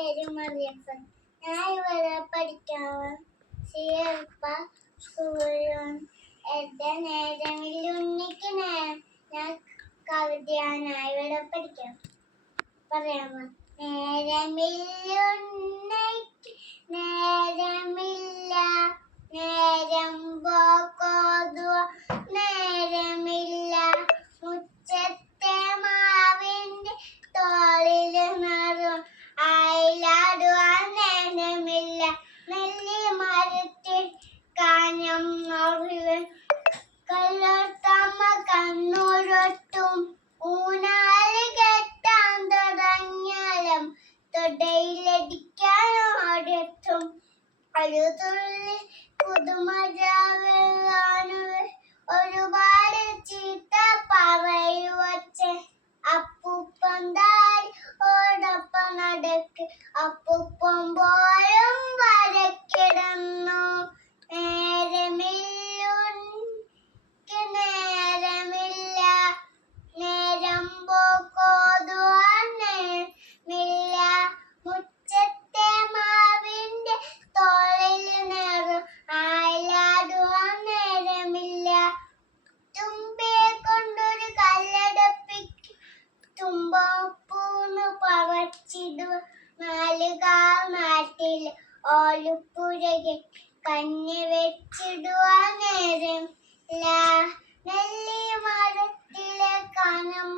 പേര് മറിയപ്പൻ. ഞാൻ ഇവിടെ പഠിക്കാൻ സ്കൂളിലാണ്. എന്റെ നേരമില്ലുണ്ണിക്ക് ഞാൻ കവിതയാണ്. ഞാൻ ഇവിടെ പഠിക്കാം. പറയാമോ? നേരമില്ലുണ്ണിക്ക് നേരമില്ല, നേരം പോക്കോതുവ നേരമില്ല, മുറ്റത്തെ മാവിന്റെ തോളില് നിറം അയിലാടുവാൻ നേരമില്ല, നെല്ലി മരത്തിൽ കാഞ്ഞം നോറിവൻ കല്ലോർത്തമ്മ കണ്ണൂരൊട്ടും ഊനാല് കെട്ടാൻ തുടങ്ങിയാലും തൊടയിലടിക്കാൻ ഓടെത്തും ഒരു തുള്ളി പുതുമഴാണ്. ഒരുപാട് ചീത്ത പറയുവച്ച അപ്പൂപ്പൻ താടി ഓടൊപ്പം നടക്ക്, അപ്പൂപ്പൻ പോലും വരക്കിടന്നു. നേരമില്ലുണ്ണിക്ക് നേരമില്ല, നേരം പോക്കോതുവാൻ നേരമില്ല, മുറ്റത്തെ മാവിന്റെ തോളില് നേരം ആയിലാടുവാൻ നേരമില്ല, തുമ്പിയെ കൊണ്ടൊരു കല്ലടപ്പിക്ക് തുമ്പപ്പൂന്ന് പറിച്ചിടുക, നാലുകാൽ നാട്ടിൽ ഓലുപ്പുരയ്ക്ക് കഞ്ഞി വെച്ചിടുവാൻ നേരമില്ല, നെല്ലി മരത്തിലെ കാഞ്ഞം